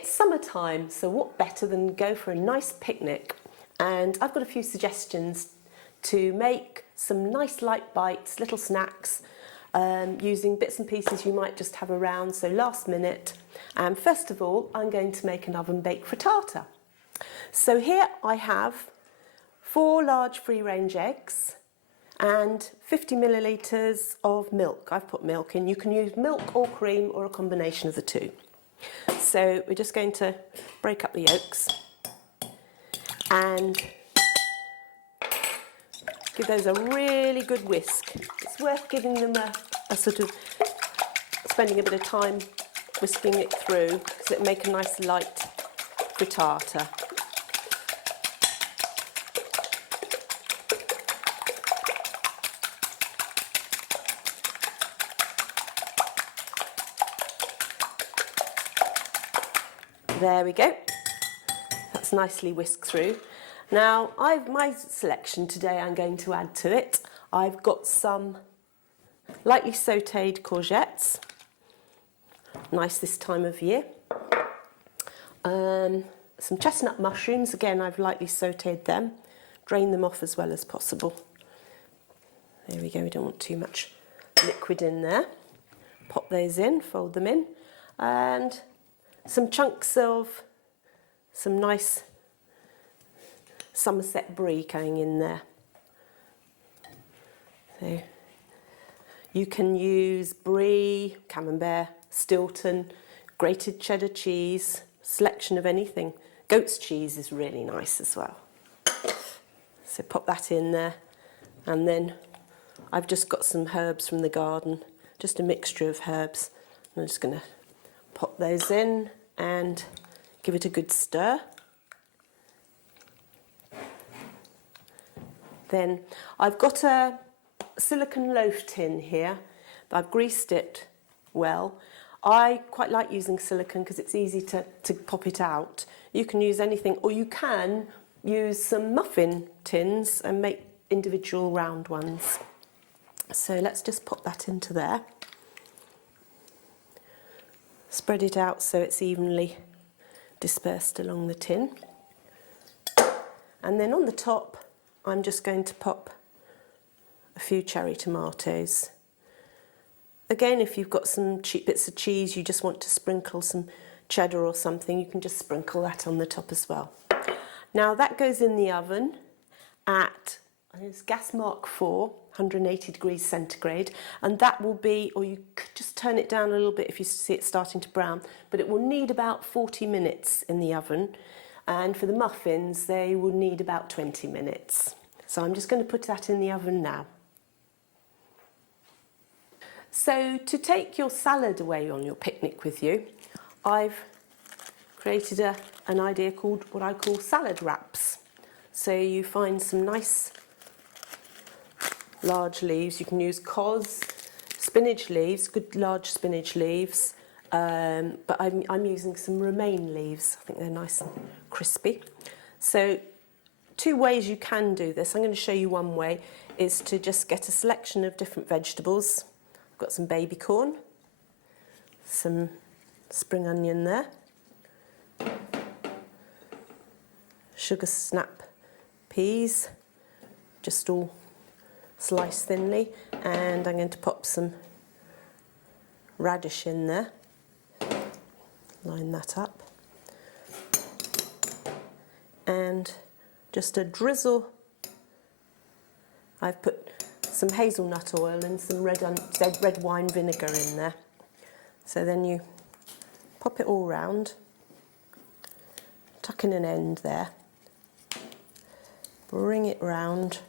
It's summertime, so what better than go for a nice picnic? And I've got a few suggestions to make some nice light bites, little snacks, using bits and pieces you might just have around, so last minute. And first of all, I'm going to make an oven-baked frittata. So here I have 4 large free-range eggs and 50 millilitres of milk. I've put milk in. You can use milk or cream or a combination of the two. So we're just going to break up the yolks and give those a really good whisk. It's worth giving them a sort of, spending a bit of time whisking it through because it'll make a nice light frittata. There we go. That's nicely whisked through. Now, my selection today, I'm going to add to it. I've got some lightly sautéed courgettes. Nice this time of year. Some chestnut mushrooms. Again, I've lightly sautéed them. Drain them off as well as possible. There we go. We don't want too much liquid in there. Pop those in, fold them in. And some chunks of some nice Somerset brie going in there. So you can use brie, camembert, Stilton, grated cheddar cheese, selection of anything. Goat's cheese is really nice as well. So pop that in there, and then I've just got some herbs from the garden, just a mixture of herbs. I'm just going to pop those in and give it a good stir. Then I've got a silicone loaf tin here. I've greased it well. I quite like using silicone because it's easy to pop it out. You can use anything, or you can use some muffin tins and make individual round ones. So let's just pop that into there. Spread it out so it's evenly dispersed along the tin. And then on the top, I'm just going to pop a few cherry tomatoes. Again, if you've got some cheap bits of cheese, you just want to sprinkle some cheddar or something, you can just sprinkle that on the top as well. Now that goes in the oven at, I think it's gas mark 4, 180 degrees centigrade, and that will be, or you could just turn it down a little bit if you see it starting to brown, but it will need about 40 minutes in the oven, and for the muffins they will need about 20 minutes. So I'm just going to put that in the oven now. So to take your salad away on your picnic with you, I've created an idea called what I call salad wraps. So you find some nice large leaves. You can use cos, spinach leaves, good large spinach leaves, but I'm using some romaine leaves. I think they're nice and crispy. So 2 ways you can do this. I'm going to show you one way, is to just get a selection of different vegetables. I've got some baby corn, some spring onion there, sugar snap peas, just all sliced thinly, and I'm going to pop some radish in there, line that up, and just a drizzle. I've put some hazelnut oil and some red wine vinegar in there. So then you pop it all round, tuck in an end there, bring it round,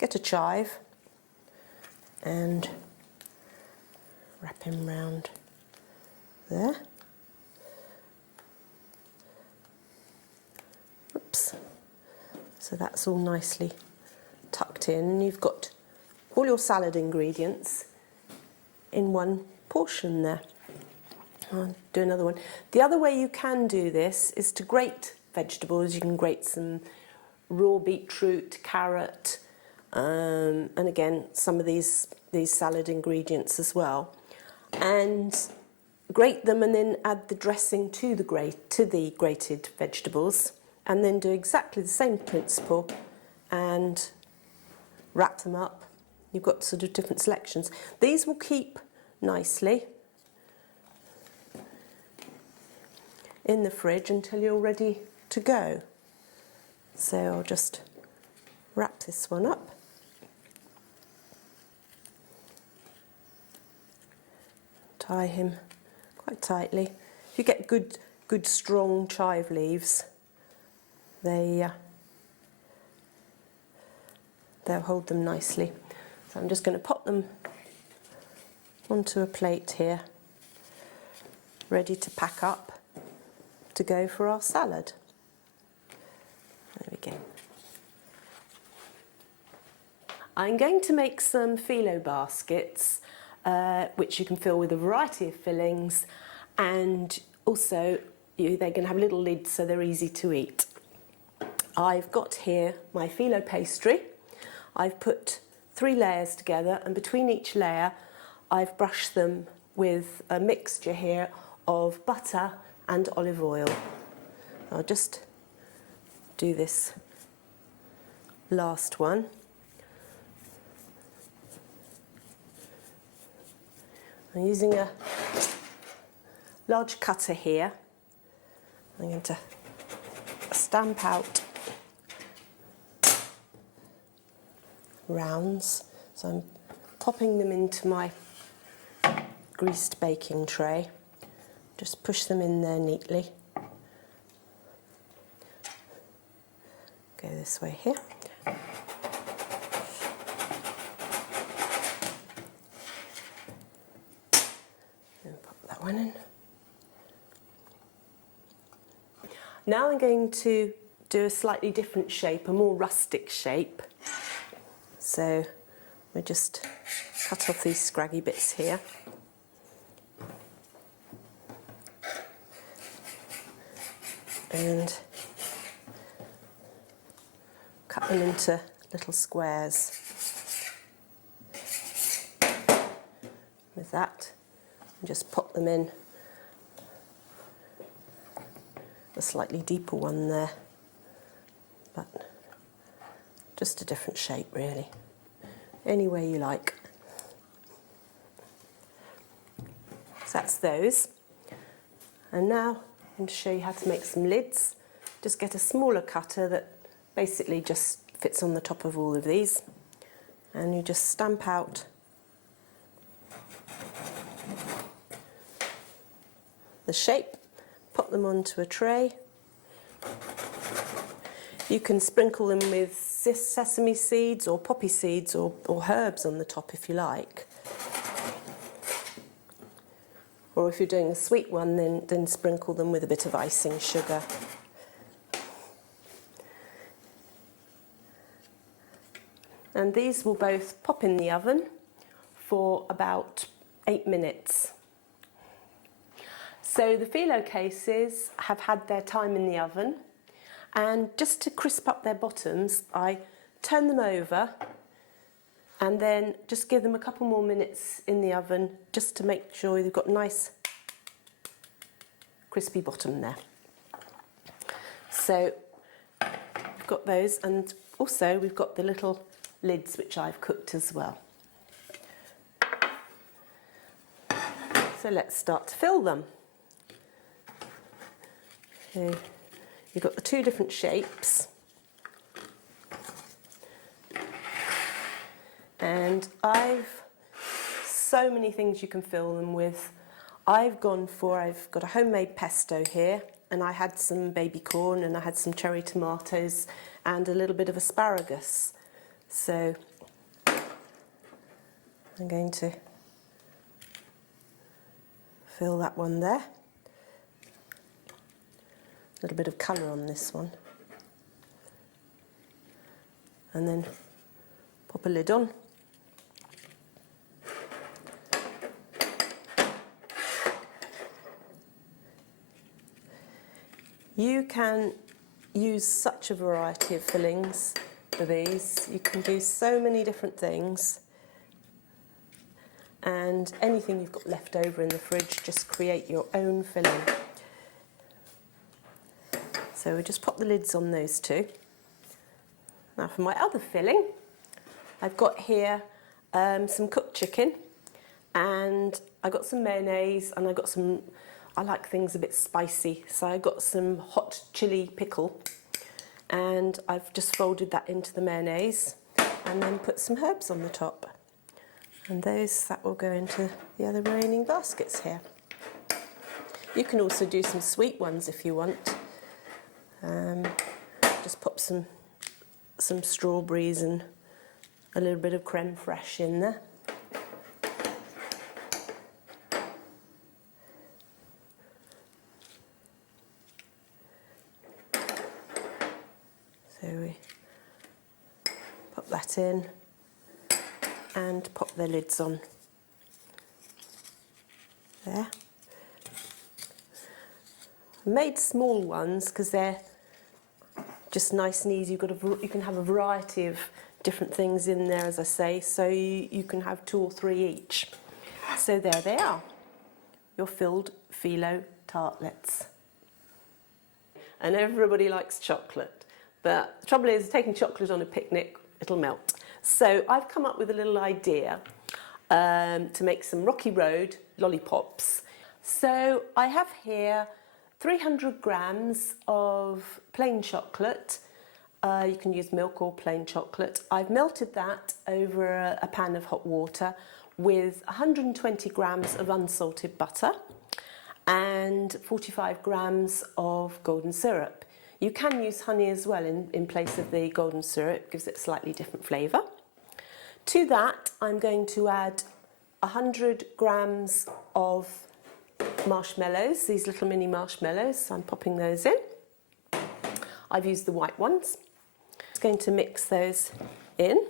get a chive and wrap him round there. Oops. So that's all nicely tucked in, and you've got all your salad ingredients in one portion there. I'll do another one. The other way you can do this is to grate vegetables. You can grate some raw beetroot, carrot, and again some of these salad ingredients as well. And grate them and then add the dressing to the grated vegetables, and then do exactly the same principle and wrap them up. You've got sort of different selections. These will keep nicely in the fridge until you're ready to go. So I'll just wrap this one up. Tie him quite tightly. If you get good strong chive leaves, they'll hold them nicely. So I'm just going to pop them onto a plate here, ready to pack up to go for our salad. There we go. I'm going to make some phyllo baskets, which you can fill with a variety of fillings, and also they're going to have little lids so they're easy to eat. I've got here my phyllo pastry. I've put 3 layers together, and between each layer I've brushed them with a mixture here of butter and olive oil. I'll just do this last one. I'm using a large cutter here. I'm going to stamp out rounds. So I'm popping them into my greased baking tray. Just push them in there neatly. Go this way here. One in. Now I'm going to do a slightly different shape, a more rustic shape. So we just cut off these scraggy bits here. And cut them into little squares. With that, and just pop them in. A slightly deeper one there, but just a different shape really. Any way you like. So that's those. And now I'm going to show you how to make some lids. Just get a smaller cutter that basically just fits on the top of all of these, and you just stamp out the shape, pop them onto a tray. You can sprinkle them with sesame seeds or poppy seeds or herbs on the top if you like. Or if you're doing a sweet one, then sprinkle them with a bit of icing sugar. And these will both pop in the oven for about 8 minutes. So the phyllo cases have had their time in the oven, and just to crisp up their bottoms, I turn them over and then just give them a couple more minutes in the oven just to make sure they've got a nice crispy bottom there. So we've got those, and also we've got the little lids which I've cooked as well. So let's start to fill them. So you've got the 2 different shapes, and I've so many things you can fill them with. I've got a homemade pesto here, and I had some baby corn, and I had some cherry tomatoes and a little bit of asparagus. So I'm going to fill that one there. A little bit of colour on this one. And then pop a lid on. You can use such a variety of fillings for these. You can do so many different things. and anything you've got left over in the fridge, just create your own filling. So we just pop the lids on those two. Now for my other filling, I've got here some cooked chicken, and I got some mayonnaise, and I got some, I like things a bit spicy, so I got some hot chili pickle, and I've just folded that into the mayonnaise and then put some herbs on the top. And that will go into the other remaining baskets here. You can also do some sweet ones if you want. Just pop some strawberries and a little bit of creme fraiche in there. So we pop that in and pop the lids on. There. I made small ones because they're just nice and easy. You can have a variety of different things in there, as I say, so you can have 2 or 3 each. So there they are, your filled phyllo tartlets. And everybody likes chocolate, but the trouble is, taking chocolate on a picnic, it'll melt. So I've come up with a little idea to make some Rocky Road lollipops. So I have here 300 grams of plain chocolate. You can use milk or plain chocolate. I've melted that over a pan of hot water with 120 grams of unsalted butter and 45 grams of golden syrup. You can use honey as well in place of the golden syrup, gives it a slightly different flavour. To that, I'm going to add 100 grams of marshmallows, these little mini marshmallows, so I'm popping those in. I've used the white ones. I'm going to mix those in.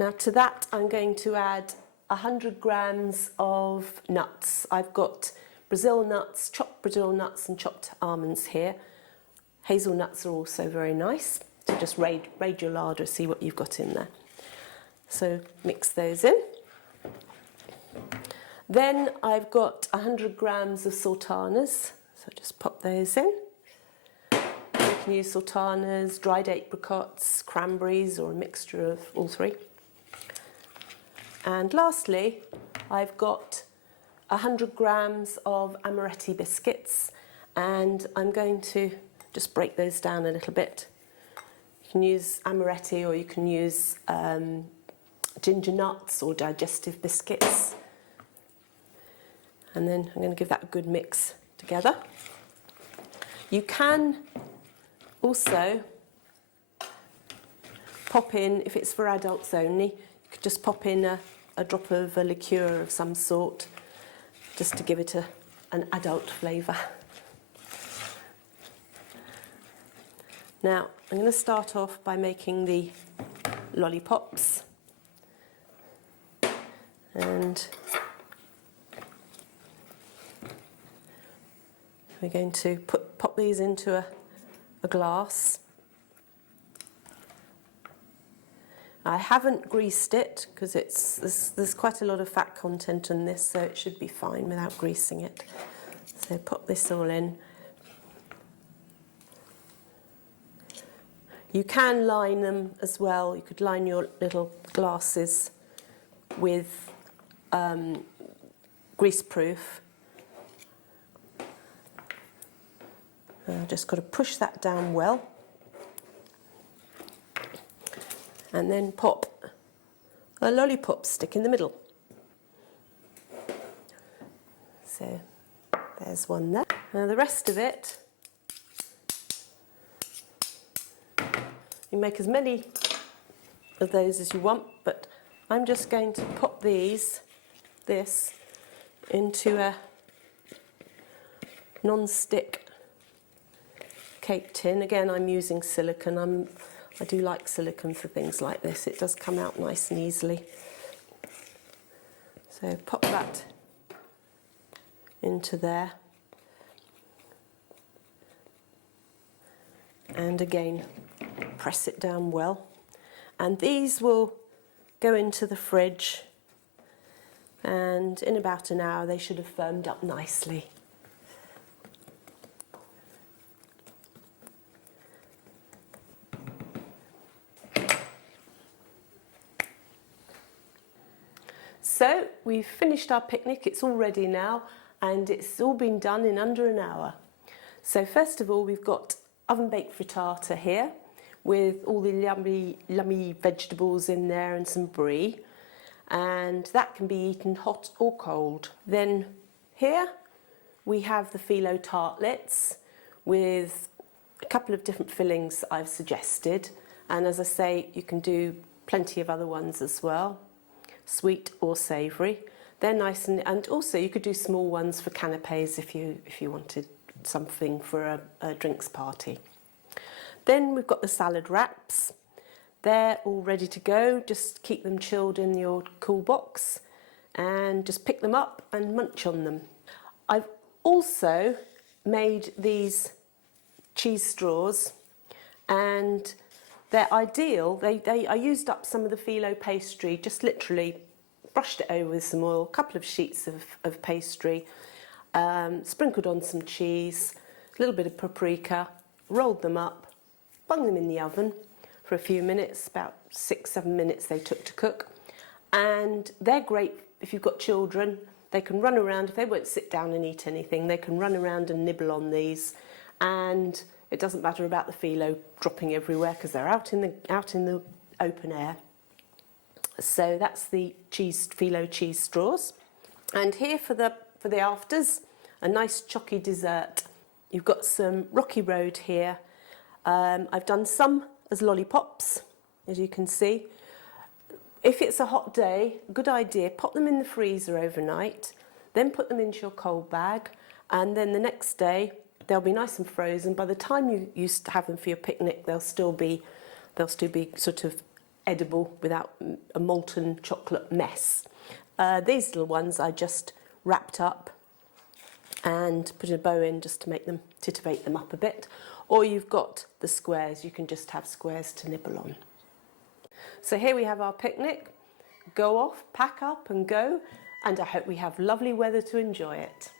Now to that, I'm going to add 100 grams of nuts. I've got Brazil nuts, chopped Brazil nuts and chopped almonds here. Hazelnuts are also very nice. So just raid your larder, see what you've got in there. So mix those in. Then I've got 100 grams of sultanas, so just pop those in. You can use sultanas, dried apricots, cranberries, or a mixture of all three. And lastly, I've got 100 grams of amaretti biscuits, and I'm going to just break those down a little bit. You can use amaretti, or you can use ginger nuts or digestive biscuits. And then I'm going to give that a good mix together. You can also pop in, if it's for adults only, you could just pop in a drop of a liqueur of some sort, just to give it an adult flavour. Now, I'm going to start off by making the lollipops. And we're going to pop these into a glass. I haven't greased it because there's quite a lot of fat content in this, so it should be fine without greasing it. So pop this all in. You can line them as well. You could line your little glasses with greaseproof. Just got to push that down well, and then pop a lollipop stick in the middle. So there's one there. Now the rest of it, you make as many of those as you want, but I'm just going to pop this into a non-stick cake tin. Again, I'm using silicone. I do like silicone for things like this. It does come out nice and easily. So pop that into there. And again, press it down well. And these will go into the fridge and in about an hour they should have firmed up nicely. So we've finished our picnic, it's all ready now, and it's all been done in under an hour. So first of all, we've got oven baked frittata here with all the yummy vegetables in there and some brie, and that can be eaten hot or cold. Then here we have the phyllo tartlets with a couple of different fillings that I've suggested, and as I say, you can do plenty of other ones as well, sweet or savoury. They're nice, and also you could do small ones for canapes if you wanted something for a drinks party. Then we've got the salad wraps. They're all ready to go. Just keep them chilled in your cool box and just pick them up and munch on them. I've also made these cheese straws, and they're ideal. I used up some of the phyllo pastry, just literally brushed it over with some oil, a couple of sheets of pastry, sprinkled on some cheese, a little bit of paprika, rolled them up, bung them in the oven for a few minutes, about 6-7 minutes they took to cook. And they're great if you've got children. They can run around, if they won't sit down and eat anything, they can run around and nibble on these, and it doesn't matter about the phyllo dropping everywhere because they're out in the open air. So that's the phyllo cheese straws. And here for the afters, a nice chalky dessert. You've got some Rocky Road here. I've done some as lollipops, as you can see. If it's a hot day, good idea, pop them in the freezer overnight, then put them into your cold bag, and then the next day they'll be nice and frozen. By the time you used to have them for your picnic, they'll still be sort of edible without a molten chocolate mess. These little ones I just wrapped up and put a bow in just to make them titivate them up a bit. Or you've got the squares, you can just have squares to nibble on. So here we have our picnic. Go off, pack up and go, and I hope we have lovely weather to enjoy it.